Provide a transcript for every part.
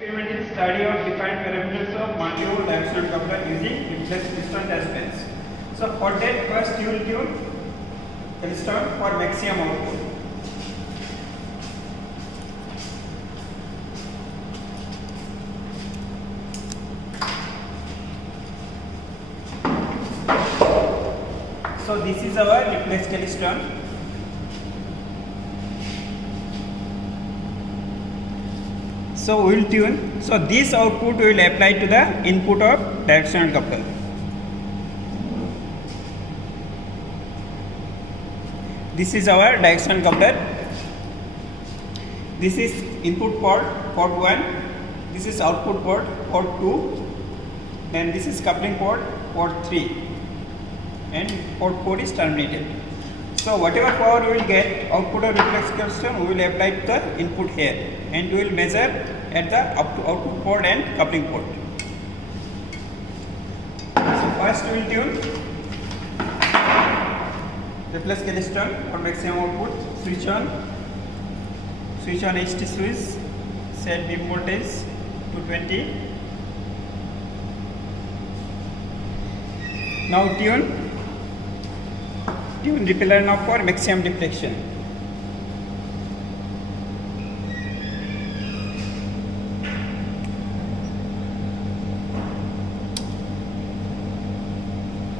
Experimental study of defined parameters of multi-pole directional coupler using replace piston test bench. So for that, first you will tune piston for maximum output. So this is our replaced piston. So we will tune. So this output we will apply to the input of directional coupler. This is our directional coupler. This is input port, port 1. This is output port, port 2. Then this is coupling port, port 3. And port 4 is terminated. So whatever power we will get, output of reflex piston, we will apply to the input here, and we will measure at the output port and coupling port. So first we will tune reflex piston for maximum output. Switch on HT switch, set beam voltage to 20. Now tune repeller knob for maximum deflection.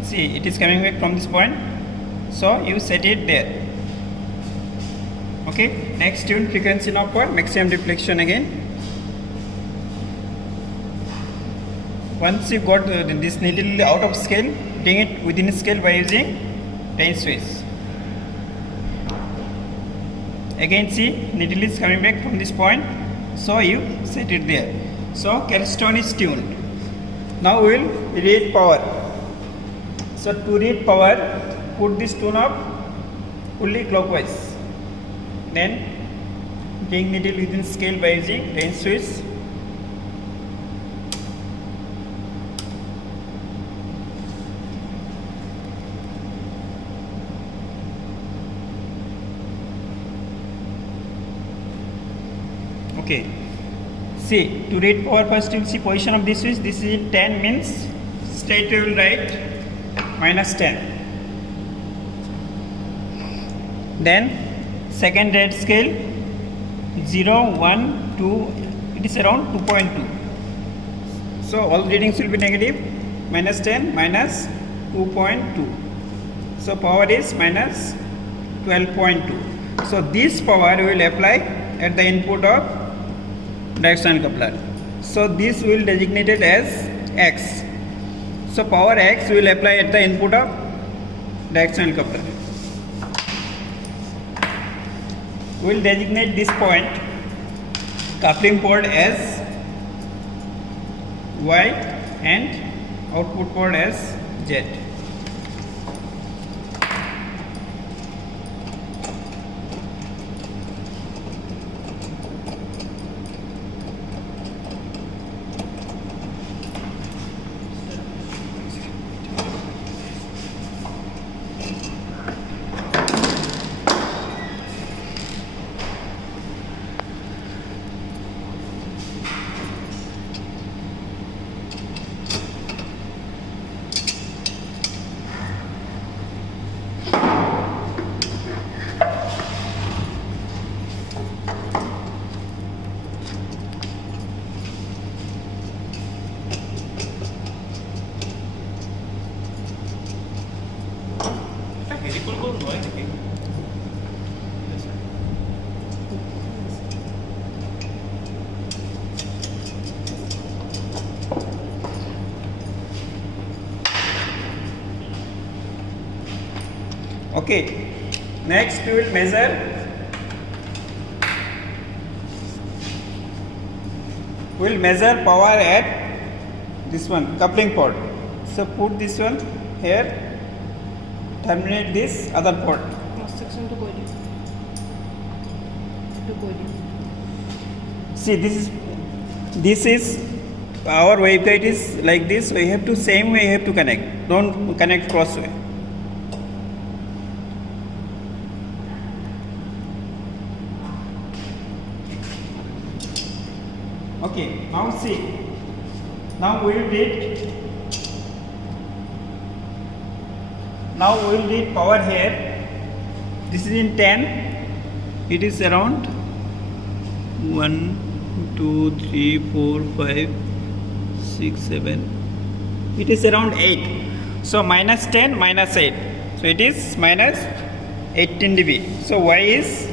See, it is coming back from this point, so you set it there. Okay, next tune frequency knob for maximum deflection again. Once you got this needle out of scale, bring it within scale by using range switch. Again, see, needle is coming back from this point, so you set it there. So capstan is tuned. Now we will read power. So to read power, put this tune up fully clockwise. Then bring needle within scale by using range switch. Okay. See, to read power, first you will see position of this switch. This is in 10, means straight we will write -10. Then second rate scale 0, 1, 2, it is around 2.2. So all readings will be negative. -10, -2.2. So power is -12.2. So this power we will apply at the input of directional coupler. So this will designate it as X. So power X will apply at the input of directional coupler. We will designate this point coupling port as Y and output port as Z. Okay, next we will measure power at this one coupling port. So put this one here, terminate this other port. See, this is our waveguide is like this. We have to same way have to connect. Don't connect cross way. Okay, now see. Now we will read. Now we will read power here. This is in 10. It is around 1, 2, 3, 4, 5, 6, 7. It is around 8. So minus 10 minus 8. So it is minus 18 dB. So Y is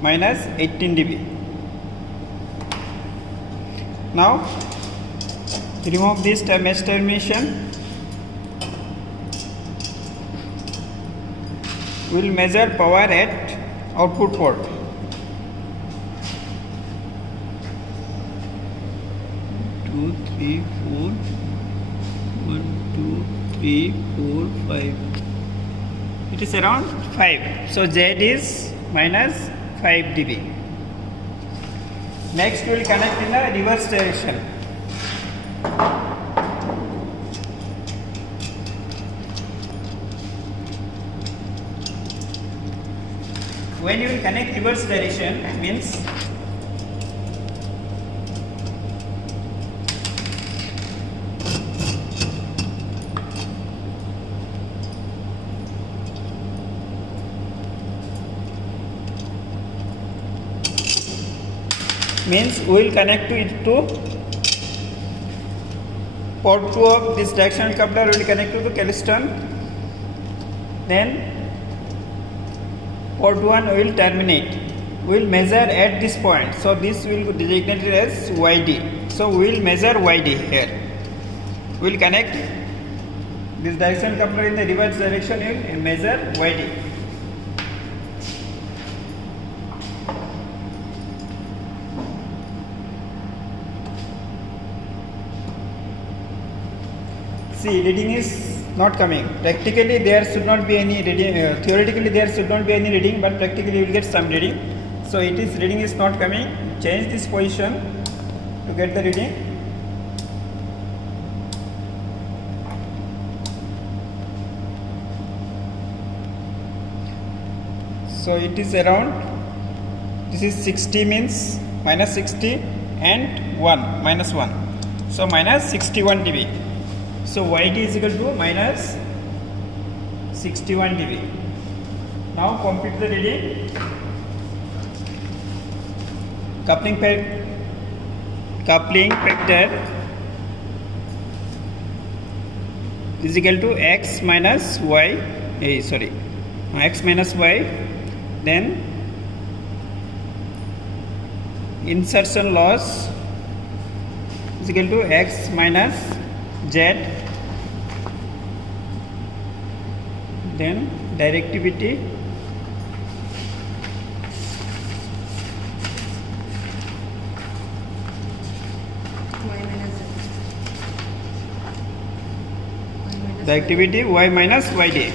minus 18 dB. Now remove this mesh termination. We will measure power at output port. Two, three, four. 1, 2, 3, 4, 5. It is around 5. So Z is minus 5 dB. Next we will connect in the reverse direction. When you will connect reverse direction means we will connect it to port 2 of this directional coupler. We will connect to the Keystone. Then port 1 will terminate. We will measure at this point. So this will be designated as YD. So we will measure YD here. We will connect this directional coupler in the reverse direction. We will measure YD. See, reading is not coming. Practically there should not be any reading. Theoretically there should not be any reading, but practically you will get some reading. So reading is not coming. Change this position to get the reading. So it is around. This is 60 means minus 60 and 1 minus 1. So minus 61 dB. So YD is equal to minus 61 dB. Now compute the reading. Coupling factor is equal to X minus Y. X minus Y. Then insertion loss is equal to X minus Z. Then directivity Y minus YD.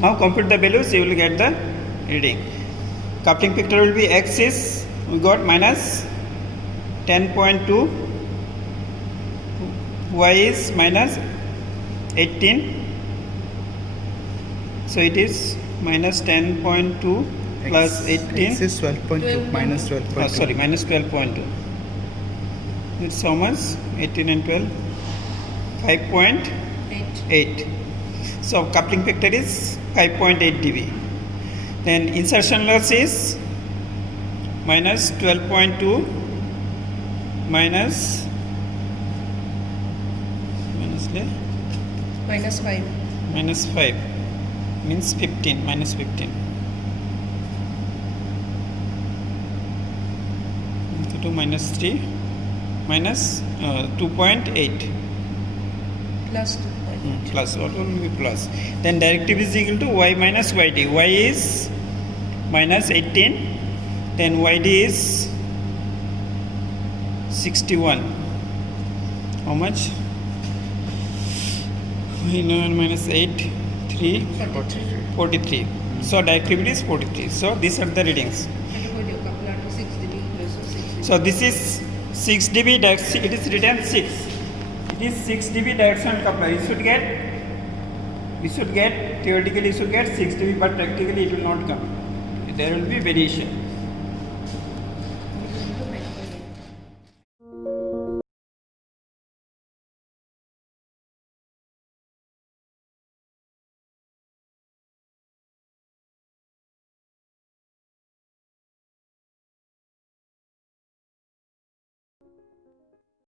Now compute the values, you will get the reading. Coupling factor will be X is, we got minus 10.2, Y is minus 18. So it is minus 10.2 plus 18. X is 12.2 minus 12.2. Minus 12.2. It's how much? 18 and 12. 5.8. So coupling factor is 5.8 dB. Then insertion loss is minus 12.2 minus 5 means 15 minus 15. To minus 3 minus 2.8 plus 2.8. Plus, what will be plus? Then directive is equal to Y minus YD. Y is minus 18. Then YD is 61. How much? 9 minus 8, 3, 43. So directivity is 43. So these are the readings. So this is 6 dB. It is written 6. it is 6 dB directional coupler. You should get theoretically you should get 6 dB, but practically it will not come. There will be variation.